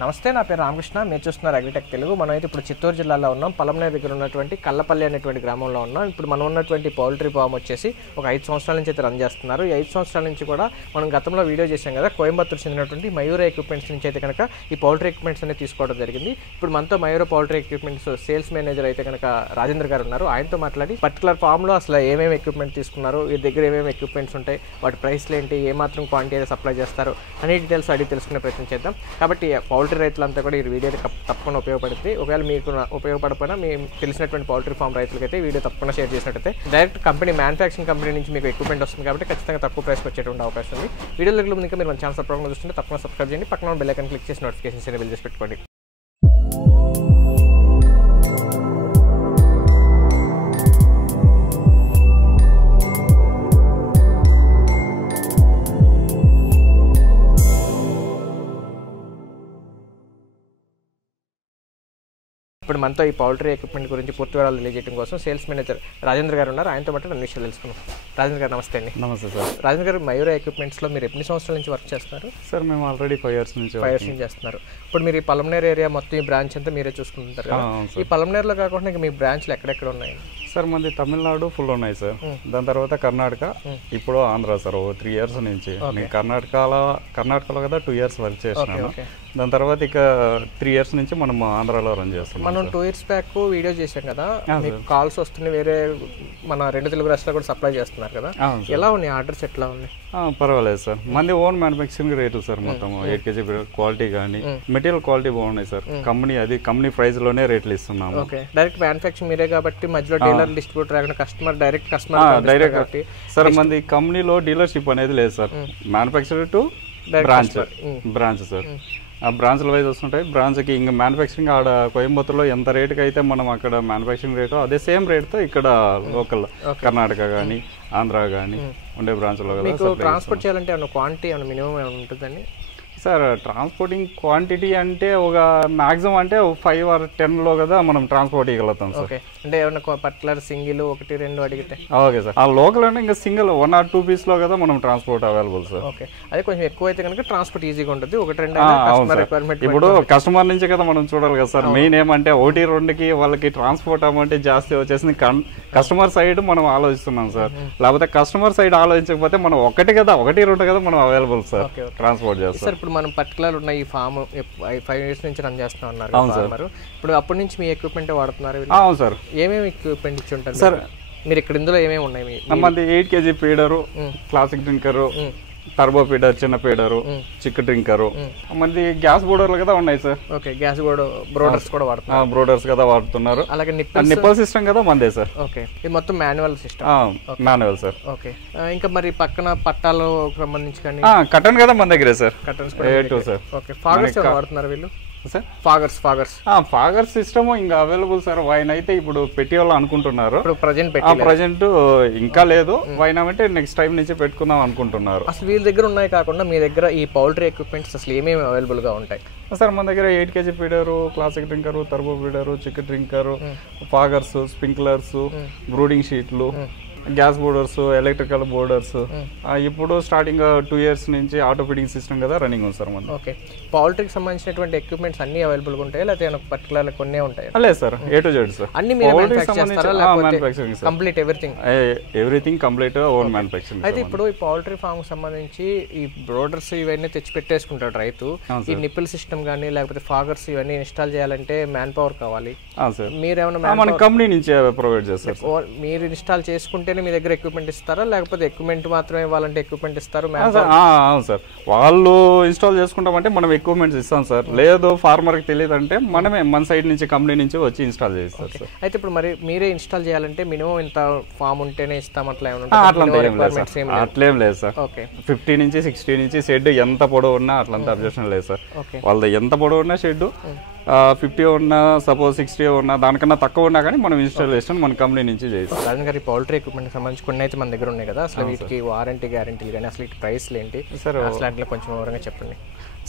నమస్తే, నా పేరు రామకృష్ణ. మీరు చూస్తున్నారు అగ్రిటెక్ తెలుగు. మనం అయితే ఇప్పుడు చిత్తూరు జిల్లాలో ఉన్నాం. పలమనేరు దగ్గర ఉన్నటువంటి కల్లపల్లి అనేటువంటి గ్రామంలో ఉన్నాం. ఇప్పుడు మనం ఉన్నటువంటి పౌల్ట్రీ ఫామ్ వచ్చేసి ఒక 5 సంవత్సరాల నుంచి అయితే రన్ చేస్తున్నారు. ఈ 5 సంవత్సరాల నుంచి కూడా మనం గతంలో వీడియో చేసాం కదా, కోయంబత్తూరు చెందినటువంటి మయూర ఎక్విప్మెంట్స్ నుంచి అయితే కనుక ఈ పౌల్ట్రీ ఎక్విప్మెంట్స్ అనేది తీసుకోవడం జరిగింది. ఇప్పుడు మనతో మయూర పౌల్ట్రీ ఎక్విప్మెంట్స్ సేల్స్ మేనేజర్ అయితే కనుక రాజేంద్ర గారు ఉన్నారు. ఆయనతో మాట్లాడి పర్టికులర్ ఫామ్లో అసలు ఏమేమి ఎక్విప్మెంట్ తీసుకున్నారు, ఈ దగ్గర ఏమేమి ఎక్విప్మెంట్స్ ఉంటాయి, వాటి ప్రైస్లు ఏంటి, ఏమాత్రం క్వాంటిటీ అయితే సప్లై చేస్తారు అనే డీటెయిల్స్ అడిగి తెలుసుకునే ప్రయత్నం చేద్దాం. కాబట్టి పౌల్ట్రీ రైతులంతా కూడా ఈ వీడియోకి తప్పకుండా ఉపయోగపడుతుంది. ఒకవేళ మీకు ఉపయోగపడకపోయినా మేము తెలిసినటువంటి పౌల్ట్రీ ఫామ్ రైతులకైతే వీడియో తప్పకుండా షేర్ చేసినట్టయితే డైరెక్ట్ కంపెనీ మ్యానుఫ్యాక్చరింగ్ కంపెనీ నుంచి మీకు ఎక్విప్మెంట్ వస్తుంది కాబట్టి ఖచ్చితంగా తక్కువ ప్రైస్కి వచ్చేటువంటి అవకాశం ఉంది. వీడియోలో ముందుగా మీరు మన ఛానల్ సబ్స్క్రైబ్ చూస్తుంటే తప్పకుండా సబ్స్క్రైబ్ చేయండి. పక్కన బెల్ ఐకాన్ క్లిక్ చేసి నోటిఫికేషన్స్ ఎనేబుల్ చేసి పెట్టుకోండి. ఇప్పుడు మనతో ఈ పౌల్ట్రీ ఎక్విప్మెంట్ గురించి పూర్తి వివరాలు తెలియజేయడం కోసం సేల్స్ మేనేజర్ రాజేంద్ర గారు ఉన్నారు. ఆయనతో పాటు 2 విషయాలు తెలుసుకున్నాం. రాజేంద్ర గారు నమస్తే అండి. నమస్తే సార్. రాజేంద్ర గారు, మయూర ఎక్విప్మెంట్స్లో మీరు ఎన్ని సంవత్సరాల నుంచి వర్క్ చేస్తున్నారు? సార్ మేము ఆల్రెడీ 5 years నుంచి చేస్తున్నారు. ఇప్పుడు మీరు ఈ పలమనేరు ఏరియా మొత్తం ఈ బ్రాంచ్ అంతా మీరే చూసుకుంటారు కదా. ఈ పలమనేరులో కాకుండా ఇంకా మీ బ్రాంచ్లు ఎక్కడెక్కడ ఉన్నాయి? సార్ మంది తమిళనాడు ఫుల్ ఉన్నాయి సార్. దాని తర్వాత కర్ణాటక, ఇప్పుడు ఆంధ్ర సార్. 3 years నుంచి నేను కర్ణాటకలో కదా 2 years వర్క్ చేస్తున్నాను. దాని తర్వాత ఇక 3 years నుంచి మనం ఆంధ్రాలో రన్ చేస్తున్నాం. మనం 2 years బ్యాక్ వీడియో చేసాం కదా, మీకు కాల్స్ వస్తున్నాయి, వేరే మన 2 తెలుగు రాష్ట్రాలు కూడా సప్లై చేస్తున్నారు కదా, ఎలా ఉన్నాయి ఆర్డర్స్, ఎట్లా ఉన్నాయి? పర్వాలేదు సార్. మంది ఓన్ మ్యానుఫ్యాక్చరింగ్ రేట్లు సార్. మొత్తం 8 kg క్వాలిటీ కానీ మెటీరియల్ క్వాలిటీ బాగున్నాయి సార్. కంపెనీ ప్రైస్ లోనే రేట్లు ఇస్తున్నాము. డైరెక్ట్ మ్యానుఫ్యాక్చరింగ్ మీరే కాబట్టి మధ్యలో dealer distributor customer direct sir మంది కంపెనీలో డీలర్షిప్ అనేది లేదు sir. Manufacturer two branch sir. ఆ బ్రాంచ్ల వైజ్ వస్తుంటాయి. బ్రాంచ్కి ఇంకా మ్యానుఫ్యాక్చరింగ్ ఆడ కోయంబత్తూరులో ఎంత రేటుకి అయితే మనం అక్కడ మ్యానుఫ్యాక్చరింగ్ రేటు అదే సేమ్ రేట్తో ఇక్కడ లోకల్ కర్ణాటక కానీ ఆంధ్ర కానీ ఉండే బ్రాంచ్లో ట్రాన్స్పోర్ట్ చేయాలంటే ఏమైనా క్వాంటిటీ ఏమైనా మినిమం ఏమైనా ఉంటుందండి? సార్ ట్రాన్స్పోర్టింగ్ క్వాంటిటీ అంటే ఒక మ్యాక్సిమం అంటే 5 or 10లో కదా మనం ట్రాన్స్పోర్ట్ ఇవ్వగలుగుతాం సార్. అంటే ఏమన్నా పర్టికులర్ సింగిల్ 1, 2 అడిగితే? Okay sir. ఆ లోకల్ అంటే ఇంకా సింగిల్ 1 or 2 పీస్లో కదా మనం ట్రాన్స్పోర్ట్ అవైలబుల్ సార్. ఓకే, అదే కొంచెం ఎక్కువ అయితే కనుక ట్రాన్స్పోర్ట్ ఈజీగా ఉంటుంది. 1, 2 ఇప్పుడు కస్టమర్ నుంచి కదా మనం చూడాలి కదా సార్. మెయిన్ ఏమంటే 1, 2కి వాళ్ళకి ట్రాన్స్పోర్ట్ అమౌంట్ జాస్తి వచ్చేసింది. కస్టమర్ సైడ్ మనం ఆలోచిస్తున్నాం సార్. లేకపోతే కస్టమర్ సైడ్ ఆలోచించకపోతే మనం 1, 2 కదా మనం అవైలబుల్ సార్ ట్రాన్స్పోర్ట్ చేస్తాం. ఇప్పుడు మనం పర్టికులర్ ఉన్న ఈ ఫామ్ 5 years నుంచి రన్ చేస్తున్నా ఉన్నారు. ఇప్పుడు అప్పటి నుంచి మీ ఎక్విప్మెంట్ వాడుతున్నారు? అవును సార్. ఏమేమి ఎక్విప్మెంట్ ఇచ్చి ఉంటారు సార్ మీరు ఇక్కడ? ఇందులో ఏమేమి ఉన్నాయి? మంది 8 kg feeder, classic drinker, turbo feeder, చిన్న ఫీడరు, చిక్ డ్రింకరు, మంది గ్యాస్ బోర్డర్లు కదా ఉన్నాయి సార్. ఓకే, గ్యాస్ బ్రోడర్స్ కూడా వాడుతున్నారు. బ్రోడర్స్ కదా వాడుతున్నారు. అలాగే నిప్పల్ సిస్టమ్ కదా మందే సార్. ఓకే, ఇది మొత్తం manual system. Manual sir. Okay, ఇంకా మరి పక్కన పట్టాలు సంబంధించి కానీ కటన్ కదా మన దగ్గరే sir. Curtains sir. Okay, foggers వాడుతున్నారు వీళ్ళు సార్? ఫాగర్స్ సిస్టమ్ ఇంకా అవైలబుల్ సార్. వైన్ అయితే ఇప్పుడు పెట్టేవాళ్ళు అనుకుంటున్నారు. ప్రజెంట్ ఇంకా లేదు. వైన్ అంటే నెక్స్ట్ టైం నుంచి పెట్టుకుందాం అనుకుంటున్నారు. అసలు వీళ్ళ దగ్గర ఉన్నాయి కాకుండా మీ దగ్గర ఈ పౌల్ట్రీ ఎక్విప్మెంట్స్ అసలు ఏమేమి అవైలబుల్ గా ఉంటాయి సార్? మన దగ్గర 8 kg feeder, classic drinker, turbo feeder, chick drinker, foggers, sprinklers, brooding షీట్లు, గ్యాస్ బోర్డర్స్, ఎలక్ట్రికల్ బోర్డర్స్. ఇప్పుడు స్టార్టింగ్ 2 years నుంచి ఆటో ఫీడింగ్ సిస్టమ్ కదా రన్నింగ్ ఉంది సార్ మన. ఓకే, పౌల్ట్రీకి సంబంధించినటువంటి ఎక్విప్మెంట్స్ అన్ని అవైలబుల్ ఉంటాయి లేకపోతే పర్టికులర్ కొన్ని ఉంటాయి? లేదు sir, A to Z sir. అన్ని complete everything complete own manufacturing. అయితే ఇప్పుడు ఈ పౌల్ట్రీ ఫామ్ సంబంధించి ఈ బ్రోడర్స్ ఇవన్నీ తెచ్చి పెట్టేసుకుంటాడు రైతు. ఈ నిప్పుల్ సిస్టమ్ కానీ లేకపోతే ఫాగర్స్ ఇవన్నీ ఇన్స్టాల్ చేయాలంటే మ్యాన్ పవర్ కావాలి. మీరేమన్నా మన కంపెనీ నుంచి ప్రొవైడ్ చేస్తారు. మీరు ఇన్స్టాల్ చేసుకుంటే మీ దగ్గర ఎక్విప్మెంట్ ఇస్తారా లేకపోతే ఎక్విప్మెంట్ మాత్రమే ఇవ్వాలంటే ఎక్విప్మెంట్ ఇస్తారు? అవును సార్, వాళ్ళు ఇన్స్టాల్ చేసుకుంటామంటే మనం ఎక్విప్మెంట్స్ ఇస్తాం సార్. లేదు ఫార్మర్ కి తెలియదు అంటే మనమే మన సైడ్ నుంచి కంపెనీ నుంచి వచ్చి ఇన్స్టాల్ చేస్తారు సార్. అయితే ఇప్పుడు మరి మీరే ఇన్స్టాల్ చేయాలంటే మినిమం ఇంత ఫామ్ ఉంటేనే ఇస్తాం అట్లా అట్లేం లేదు సార్. 50 నుంచి 60 నుంచి షెడ్ ఎంత పొడవు ఉన్నా అట్లంతా అబ్జెక్షన్ లేదు సార్. వాళ్ళది ఎంత పొడవు ఉన్నా షెడ్ 50 ఉన్నా సపోజ్ 60 ఉన్నా దానికన్నా తక్కువ ఉన్నా కానీ మనం ఇన్స్టాలేషన్ మన కంపెనీ నుంచి చేస్తాం. రాజన్ గారి పౌల్ట్రీ ఎక్విప్మెంట్ సంబంధించి కొన్ని అయితే మన దగ్గర ఉన్నాయి కదా, అసలు వీటికి వారంటీ గ్యారంటీలు కానీ అసలు ప్రైస్లు ఏంటి సార్? అసలు కొంచెం వివరంగా చెప్పండి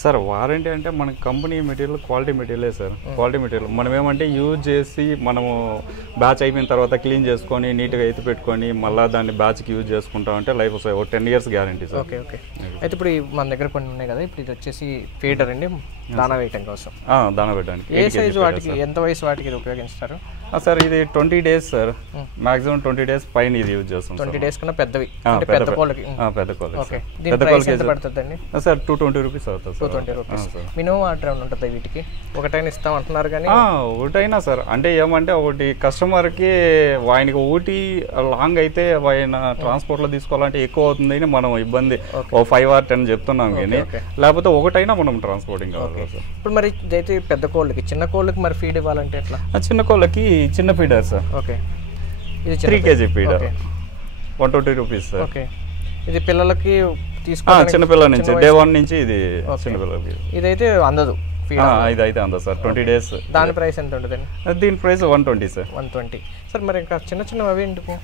సార్. వారంటీ అంటే మన కంపెనీ మెటీరియల్ క్వాలిటీ మెటీరియలే సార్. క్వాలిటీ మెటీరియల్ మనం ఏమంటే యూజ్ చేసి మనము బ్యాచ్ అయిపోయిన తర్వాత క్లీన్ చేసుకొని నీట్గా ఎత్తి పెట్టుకొని మళ్ళీ దాన్ని బ్యాచ్కి యూజ్ చేసుకుంటాం అంటే లైఫ్ వస్తాయి. 10 years guarantee sir. Okay okay. అయితే ఇప్పుడు మన దగ్గర కొన్ని ఉన్నాయి కదా, ఇప్పుడు ఇది వచ్చేసి ఫీడర్ అండి, దానా వేయటం కోసం. దానా పెట్టడానికి. ఏ సైజు వాటికి, ఎంత వయసు వాటికి ఇది ఉపయోగిస్తారు సార్? ఇది 20 days సార్, మాక్సిమం 20 days పైన ఇది యూజ్ చేస్తాం. 20 days కన్నా పెద్దవి, పెద్ద కోళ్ళకి. పెద్ద కోళ్ళకి. ఓకే, దీని ప్రైస్ ఎంత పడుతుందండి సార్? 220 రూపీస్ అవుతుంది సార్. 220 రూపీస్. మినిమం ఆర్డర్ ఏమైనా ఉంటుంది వీటికి? ఒకటైనా ఇస్తాం అంటున్నారు కానీ. ఒకటైనా సార్, అంటే ఏమంటే ఒకటి కస్టమర్కి ఆయనకి ఒకటి లాంగ్ అయితే ఆయన ట్రాన్స్పోర్ట్లో తీసుకోవాలంటే ఎక్కువ అవుతుంది, మనం ఇబ్బంది 5 or 10 చెప్తున్నాం కానీ, లేకపోతే ఒకటైనా మనం ట్రాన్స్పోర్టింగ్ కావాలి సార్. ఇప్పుడు మరి అయితే పెద్ద కోళ్ళకి, చిన్న కోళ్ళకి మరి ఫీడ్ ఇవ్వాలంటే ఎట్లా? చిన్న కోళ్ళకి చిన్న ఫీడర్ సార్. ఓకే, ఇది 3 kg feeder, 120 rupees sir. Okay, ఇది పిల్లలకి తీసుకోవాలి, చిన్నపిల్లల నుంచి డే 1 నుంచి ఇది చిన్నపిల్లలకి. ఇదైతే అందదు, ఇది అయితే అందదు సార్. 20 days. దాని ప్రైస్ ఎంత ఉంటుంది? దీని ప్రైస్ 120 సార్. 120 సార్. మరి ఇంకా చిన్న చిన్నవి అవి ఎందుకు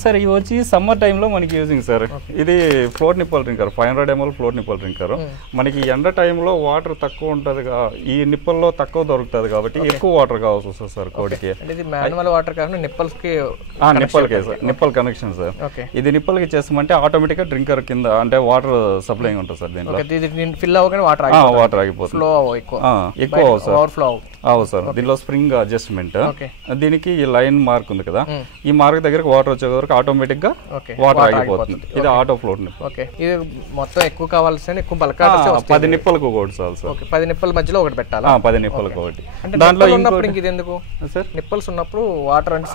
సార్? ఇవి వచ్చి సమ్మర్ టైంలో మనకి యూజింగ్ సార్. ఇది float nipple drinker, 500 ml float nipple drinker. మనకి ఎండ టైంలో వాటర్ తక్కువ ఉంటుంది, ఈ నిప్పల్లో తక్కువ దొరుకుతుంది కాబట్టి ఎక్కువ వాటర్ కావాల్సి వస్తుంది సార్ కోడికి. మాన్యువల్ వాటర్ కాకుండా నిప్పల్కి సార్, నిప్పల్ కనెక్షన్ సార్. ఇది నిప్పల్కి ఇచ్చేస్తామంటే ఆటోమేటిక్గా డ్రింకర్ కింద అంటే వాటర్ సప్లై ఉంటుంది సార్. దీంట్లో ఫిల్ అవ్వగానే వాటర్ ఆగిపోతుంది, ఎక్కువ అవు సార్. దీనిలో స్ప్రింగ్ అడ్జస్ట్మెంట్, దీనికి ఈ లైన్ మార్క్ ఉంది కదా, ఈ మార్క్ దగ్గరకు వాటర్ వచ్చే వరకు ఆటోమేటిక్ గా వాటర్ ఆగిపోతుంది. ఇది ఆటో ఫ్లోట్ నిప్పల్. ఓకే, ఇది మొత్తం ఎక్కువ కావాల్సిన ఎక్కువ బల్క్ 10 నిప్పలకు ఒకటి చాలు సార్. 10 నిప్పల మధ్యలో ఒకటి పెట్టాలా? 10 నిప్పలకు ఒకటి. దాంట్లో ఇది ఎందుకు సార్? నిప్పల్స్ ఉన్నప్పుడు వాటర్ అంటే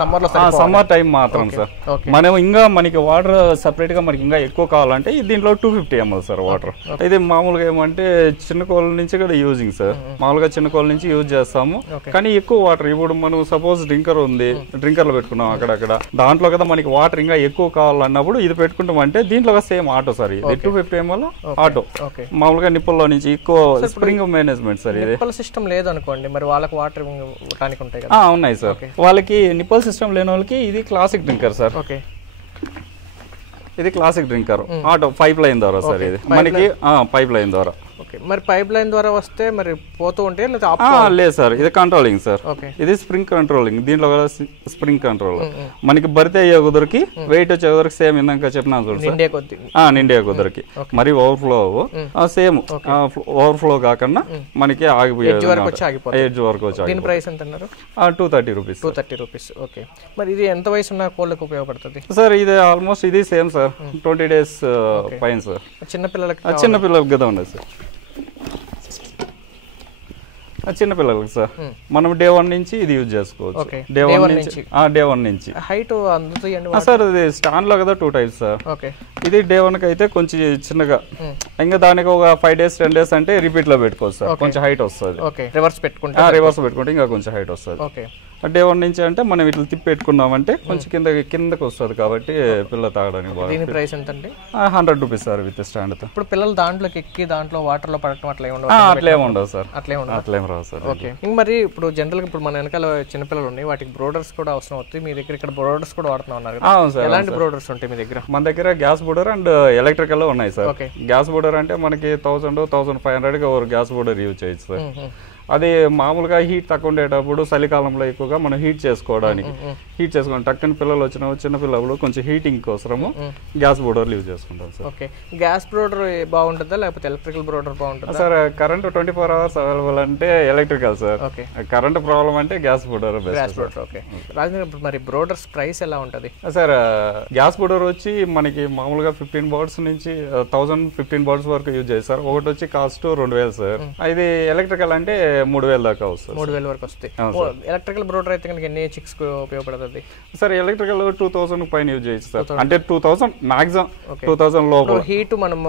సమ్మర్ టైం మాత్రం సార్. మనం ఇంకా మనకి వాటర్ సపరేట్ గా మనకి ఇంకా ఎక్కువ కావాలంటే దీంట్లో 250 ml సార్ వాటర్. ఇది మామూలుగా ఏమంటే చిన్న కోళ్ళ నుంచి కూడా యూజింగ్ సార్. మామూలుగా చిన్న కోళ్ళ నుంచి యూజ్ చేస్తాము, కానీ ఎక్కువ వాటర్ ఇప్పుడు మనం సపోజ్ డ్రింకర్ ఉంది, డ్రింకర్ లో పెట్టుకున్నాం అక్కడక్కడ, దాంట్లో కదా మనకి వాటర్ ఇంకా ఎక్కువ కావాలన్నప్పుడు ఇది పెట్టుకుంటామంటే దీంట్లో సేమ్ ఆటో సార్. ఇది 250 ml ఆటో. మామూలుగా నిప్పుల్లో నుంచి ఎక్కువ స్ప్రింగ్ మేనేజ్మెంట్ సార్. ఇది నిప్పల్ సిస్టమ్ లేదు అనుకోండి, మరి వాళ్ళకి వాటర్ ఇవ్వడానికి ఉంటాయి కదా? ఉన్నాయి సార్. వాళ్ళకి నిప్పల్ సిస్టమ్ లేని వాళ్ళకి ఇది క్లాసిక్ డ్రింకర్ సార్. ఓకే, ఇది classic drinker auto pipe line ద్వారా సార్. ఇది మనకి పైప్ లైన్ ద్వారా. మరి పైప్ లైన్ ద్వారా వస్తే మరి పోతూ ఉంటే లేదు సార్, ఇది కంట్రోలింగ్ సార్. ఇది స్ప్రింగ్ కంట్రోలింగ్. దీంట్లో స్ప్రింగ్ కంట్రోల్ మనకి భర్తీ అయ్యే కుదరికి, వెయిట్ వచ్చే కుదరికి సేమ్ ఇందాక చెప్పినాను చూడు సార్, నిండే కుదరికి మరి ఓవర్ఫ్లో సేమ్ ఓవర్ఫ్లో కాకుండా మనకి ఆగిపోయే ఎడ్జ్ వరకు వచ్చి. 230 రూపీస్. 230 రూపీస్. ఓకే, మరి ఇది ఎంత వయసు ఉన్న కోళ్ళకి ఉపయోగపడుతుంది సార్? ఇది ఆల్మోస్ట్ ఇది సేమ్ సార్, 20 days పైన సార్. చిన్నపిల్లలకి కదా ఉండదు సార్, చిన్నపిల్లలకి సార్. మనం డే 1 నుంచి ఇది యూజ్ చేసుకోవచ్చు. డే 1 నుంచి హైట్ సార్. ఇది స్టాండ్ లో కదా 2 types సార్. ఇది డే 1 కి అయితే కొంచెం చిన్నగా, ఇంకా దానికి ఒక 5 days 10 days అంటే రిపీట్ లో పెట్టుకోవచ్చు సార్, కొంచెం హైట్ వస్తుంది. రివర్స్ పెట్టుకుంటే ఇంకా కొంచెం హైట్ వస్తుంది. డే 1 నుంచి అంటే మనం ఇట్లా తిప్పి పెట్టుకున్నామంటే కొంచెం కిందకి వస్తుంది కాబట్టి పిల్ల తాగడానికి బాగా. దీని ప్రైస్ ఎంత అండి? 100 రూపీస్ సార్ విత్ స్టాండ్ తో. ఇప్పుడు పిల్లలు దాంట్లోకి ఎక్కి దాంట్లో వాటర్ లో పడటం అట్లేం ఉండదు సార్. అట్లేం రావు సార్. ఓకే, మరి ఇప్పుడు జనరల్ గా ఇప్పుడు మన వెనకాల చిన్నపిల్లలు ఉన్నాయి, వాటికి బ్రోడర్స్ కూడా అవసరం అవుతుంది. మీ దగ్గర ఇక్కడ బ్రోడర్స్ కూడా వాడుతున్నా ఉన్నారు కదా, ఎలాంటి బ్రోడర్స్ ఉంటాయి మీ దగ్గర? మన దగ్గర గ్యాస్ బోర్డర్ అండ్ ఎలక్ట్రికల్ ఉన్నాయి సార్. గ్యాస్ బోర్డర్ అంటే మనకి 1000-1500 ఒక గ్యాస్ బోర్డర్ యూజ్ చేయొచ్చు సార్. అది మామూలుగా హీట్ తక్కువ ఉండేటప్పుడు చలికాలంలో ఎక్కువగా మనం హీట్ చేసుకోవడానికి టక్కని పిల్లలు వచ్చిన చిన్న పిల్లలు కొంచెం హీటింగ్ కోసము గ్యాస్ బ్రోడర్లు యూజ్ చేసుకుంటాం సార్. ఓకే, గ్యాస్ బ్రోడర్ బాగుంటుందా లేకపోతే ఎలక్ట్రికల్ బ్రోడర్ బాగుంటుందా సార్? కరెంట్ 24 hours అవైలబుల్ అంటే ఎలక్ట్రికల్ సార్. కరెంట్ ప్రాబ్లం అంటే gas border best. Okay, Rajendra మరి బ్రోడర్స్ ప్రైస్ ఎలా ఉంటుంది సార్? గ్యాస్ బ్రోడర్ వచ్చి మనకి మామూలుగా 15 బాట్స్ నుంచి 1015 బాట్స్ వరకు యూజ్ చేస్తారు. ఒకటి వచ్చి కాస్ట్ 2000 సార్. ఇది ఎలక్ట్రికల్ అంటే 3000 దాకా వస్తుంది. 3000 వరకు వస్తాయి. ఎలక్ట్రికల్ బ్రోడర్ అయితే కనుక ఎన్ని చిక్స్ ఉపయోగపడుతుంది సార్? ఎలక్ట్రికల్ 2000 పైన యూజ్ చేయొచ్చు సార్. అంటే 2000 మాక్సిమం 2000 లోపల. హీట్ మనం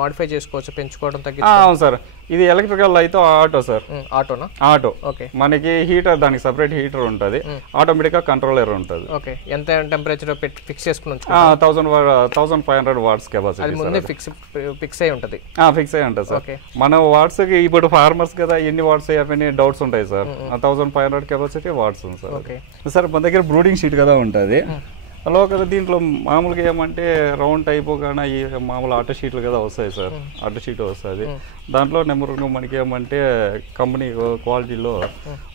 మాడిఫై చేసుకోవచ్చు, పెంచుకోవడం అవును సార్. ఇది ఎలక్ట్రికల్ అయితే ఆటో సార్. ఆటోనా? ఆటో. మనకి హీటర్, దానికి సపరేట్ హీటర్ ఉంటుంది, ఆటోమేటిక్ గా కంట్రోలర్ ఉంటుంది. ఎంత టెంపరేచర్ ఫిక్స్ చేసుకుని 1500 వాట్స్ కెపాసిటీ ఫిక్స్ అయి ఉంటుంది. ఫిక్స్ అయి ఉంటుంది సార్. మన వాట్స్ కి ఇప్పుడు ఫార్మర్స్ కదా ఎన్ని వాట్స్ అవన్నీ డౌట్స్ ఉంటాయి సార్. 1500 కెపాసిటీ వాట్స్ ఉంది సార్. సార్ మన దగ్గర బ్రూడింగ్ షీట్ కదా ఉంటుంది. అలా కదా దీంట్లో మామూలుగా ఏమంటే రౌండ్ టైప్ కానీ ఈ మామూలు ఆటో షీట్లు కదా వస్తాయి సార్. ఆటో షీట్ వస్తుంది. దాంట్లో నెంబర్ మనకి ఏమంటే కంపెనీ క్వాలిటీలో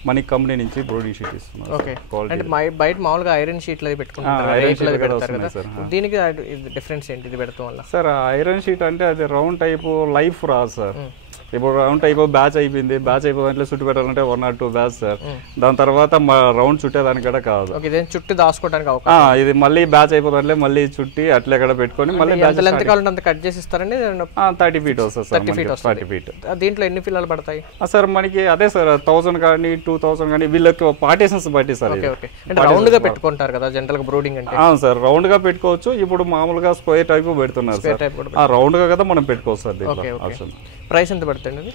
మనకి కంపెనీ నుంచి బ్రూడింగ్ షీట్ ఇస్తున్నారు. బయట మామూలుగా ఐరన్ షీట్లు అది పెట్టుకుంటారు, దీనికి డిఫరెన్స్ ఏంటి ఇది పెడతాం వల్ల? సార్ ఐరన్ షీట్ అంటే అది రౌండ్ టైప్ లైఫ్ రాదు సార్. ఇప్పుడు రౌండ్ టైప్ బ్యాచ్ అయిపోయింది, బ్యాచ్ అయిపోయిందంటే చుట్టు పెట్టాలంటే 1 or 2 బ్యాచ్ సార్. దాని తర్వాత రౌండ్ చుట్టేదానికి కూడా కాదు, చుట్టూ దాచుకోవడానికి అవకాశం. ఇది మళ్ళీ బ్యాచ్ అయిపోతుంటే మళ్ళీ చుట్టి అట్లే కూడా పెట్టుకొని మళ్ళీ ఎంత కావాలంటే అంత కట్ చేసి ఇస్తారండి. 30 feet వస్తుంది సార్, 30 feet. దీంట్లో ఎన్ని పిల్లలు పడతాయి సార్? మనకి అదే సార్ 1000 కానీ 2000 కానీ వీళ్ళకి పార్టీషన్స్ బట్టి సార్. రౌండ్ గా పెట్టుకుంటారు కదా జనరల్ గా బ్రూడింగ్ అంటే. అవును సార్, రౌండ్ గా పెట్టుకోవచ్చు. ఇప్పుడు మామూలుగా స్క్వేర్ టైప్ పెడుతున్నారు సార్, రౌండ్ గా కదా మనం పెట్టుకోవచ్చు సార్. ఆప్షన్ ప్రైస్ ఎంత పడుతుంది?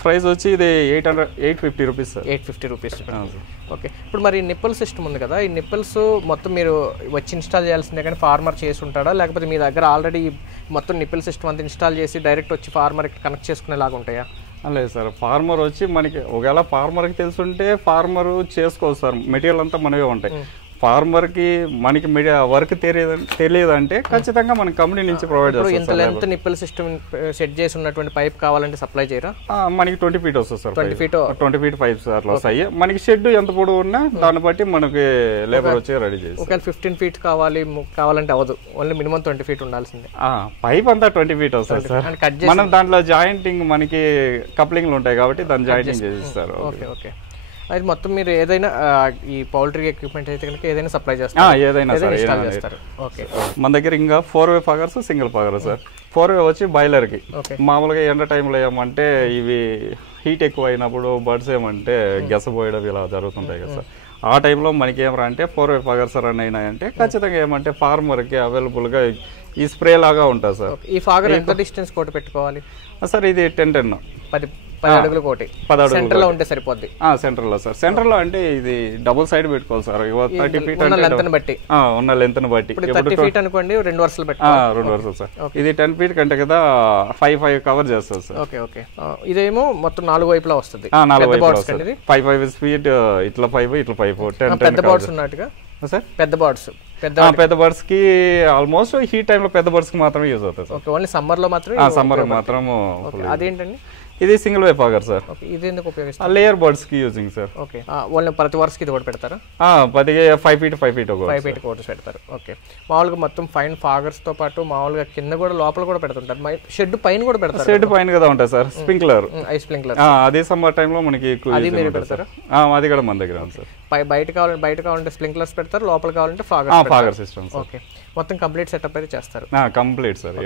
ప్రైస్ వచ్చి ఇది 850 రూపీస్ సార్. 850 రూపీస్. ఓకే. ఇప్పుడు మరి నిప్పల్ సిస్టమ్ ఉంది కదా, ఈ నిప్పల్స్ మొత్తం మీరు వచ్చి ఇన్స్టాల్ చేయాల్సిందే కానీ ఫార్మర్ చేసి ఉంటాడా, లేకపోతే మీ దగ్గర ఆల్రెడీ మొత్తం నిప్పల్ సిస్టమ్ అంతా ఇన్స్టాల్ చేసి డైరెక్ట్ వచ్చి ఫార్మర్ కనెక్ట్ చేసుకునేలాగా ఉంటాయా? లేదు సార్, ఫార్మర్ వచ్చి మనకి ఒకవేళ ఫార్మర్కి తెలుసుంటే ఫార్మర్ చేసుకోవచ్చు సార్. మెటీరియల్ అంతా మనవే ఉంటాయి. ఫార్మర్కి మనకి వర్క్ తెలియదంటే ఖచ్చితంగా మన కంపెనీ నుంచి ప్రొవైడ్ చేస్తాం. ఇంత లెంత్ నిప్పల్ సిస్టమ్ సెట్ చేసి ఉన్నటువంటి పైప్ కావాలంటే సప్లై చేయరా? మనకి 20 feet వస్తుంది సార్. 20 feet పైప్స్ అట్లా వస్తాయి. మనకి షెడ్ ఎంత పొడవు ఉన్నా దాన్ని బట్టి మనకి లేబర్ వచ్చి రెడీ చేసి. ఒకవేళ 15 feet కావాలంటే అవ్వదు, ఓన్లీ మినిమం 20 feet ఉండాల్సిందే. పైప్ అంతా 20 feet వస్తుంది సార్. మనం దాంట్లో జాయింటింగ్ మనకి కప్లింగ్లు ఉంటాయి కాబట్టి దాన్ని జాయింటింగ్ చేసిస్తారు. Okay okay. అది మొత్తం మీరు ఏదైనా ఈ పౌల్ట్రీ ఎక్విప్మెంట్ అయితే కనుక ఏదైనా సప్లై చేస్తారు? ఏదైనా చేస్తారు. ఓకే. మన దగ్గర ఇంకా 4-way foggers, single fogger sir. 4-way వచ్చి బాయిలర్ కి. మామూలుగా ఎండ టైంలో ఏమంటే ఇవి హీట్ ఎక్కువ అయినప్పుడు బర్డ్స్ ఏమంటే గెసపోయడం ఇలా జరుగుతుంటాయి కదా సార్. ఆ టైంలో మనకి ఏమరా అంటే 4-way ఫాగర్స్ రన్ అయినాయంటే ఖచ్చితంగా ఏమంటే ఫార్మర్ కి అవైలబుల్ గా ఈ స్ప్రే లాగా ఉంటుంది సార్. ఈ ఫాగర్ ఎంత డిస్టెన్స్ కోటి పెట్టుకోవాలి సార్? ఇది 10 10 అడుగులు కోటి. 10 అడుగులు సెంటర్ లో ఉంటే సరిపోద్ది. సెంటర్ లో సార్, సెంటర్ లో అంటే ఇది డబుల్ సైడ్ పెట్టుకోవాలి సార్. 30 feet ఉన్న లెంత్ బట్టి. ఉన్న లెంత్ బట్టి 30 feet అనుకోండి, 2 వరుసలు పెట్టుకోవాలి. 2 వరుసలు సార్. ఇది 10 feet కంటే కదా 5 కవర్ చేస్తుంది సార్. Okay okay. ఇదేమో మొత్తం 4 వైపులా వస్తుంది. 4 వైపులా వస్తుంది. 5 స్పీడ్ ఇట్లా 5 ఇట్లా 5 పెద్ద బర్డ్స్ ఉన్నట్టుగా సార్. పెద్ద బర్డ్స్ కి ఆల్మోస్ట్ హీట్ టైంలో పెద్ద బర్డ్స్ కి మాత్రమే యూజ్ అవుతుంది సార్. ఓన్లీ సమ్మర్ లో మాత్రమే. సమ్మర్ మాత్రం. అదేంటండి? ఇది సింగిల్ వే ఫాగర్ సార్. ఇది ఎందుకు ఉపయోగిస్తారు? లేయర్ బర్డ్స్ కి యూజింగ్ సార్. ఓకే. ఓన్లీ ప్రతి వర్స్ కి ఇది కూడా పెడతారా? 5 feet 5 feet 5 feet కోర్స్ పెడతారు. ఓకే. మామూలుగా మొత్తం ఫైన్ ఫాగర్స్ తో పాటు మామూలుగా కింద కూడా లోపల కూడా పెడుతుంటారు, షెడ్ పైన కూడా పెడతారు. షెడ్ పైన కదా ఉంటాయి సార్. Sprinkler, ice sprinkler. అదే సమ్మర్ టైంలో మనకి అది మీరు పెడతారా? అది కూడా మన దగ్గర ఉంది సార్. బయట కావాలంటే స్ప్రింక్లర్స్ పెడతారు, లోపల కావాలంటే ఫాగర్ సిస్టమ్. ఓకే. మొత్తం కంప్లీట్ సెటప్ అయితే చేస్తారు. Complete sir.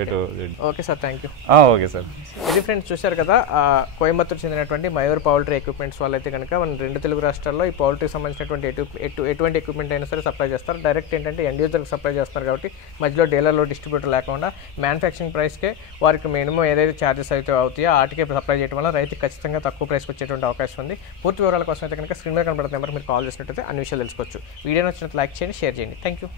Okay sir, thank you. Okay sir. ఇది ఫ్రెండ్స్ చూశారు కదా, కోయంబత్తూరు చెందినటువంటి మయూర్ పౌల్ట్రీ ఎక్విప్మెంట్స్ వాళ్ళైతే కనుక మన 2 తెలుగు రాష్ట్రాల్లో ఈ పౌల్ట్రీకి సంబంధించినటువంటి ఎటువంటి ఎక్విప్మెంట్ అయినా సరే సప్లై చేస్తారు. డైరెక్ట్ ఏంటంటే ఎండ్ యూజర్కి సప్లై చేస్తారు కాబట్టి మధ్యలో డీలర్లో డిస్ట్రిబ్యూటర్ లేకుండా మ్యానుఫ్యాక్చరింగ్ ప్రైస్కే వారికి మినిమం ఏదైతే ఛార్జెస్ అయితే అవుతాయో వాటికే సప్లై చేయడం వల్ల రైతుకి ఖచ్చితంగా తక్కువ ప్రైస్కి వచ్చేటువంటి అవకాశం ఉంది. పూర్తి వివరాల కోసం అయితే కనుక స్క్రీన్ మీద కనబడుతున్న నెంబర్ మీరు కాల్ చేసినట్టయితే అన్ని విషయాలు తెలుసుకోవచ్చు. వీడియో నచ్చినట్టు లైక్ చేయండి, షేర్ చేయండి. Thank you.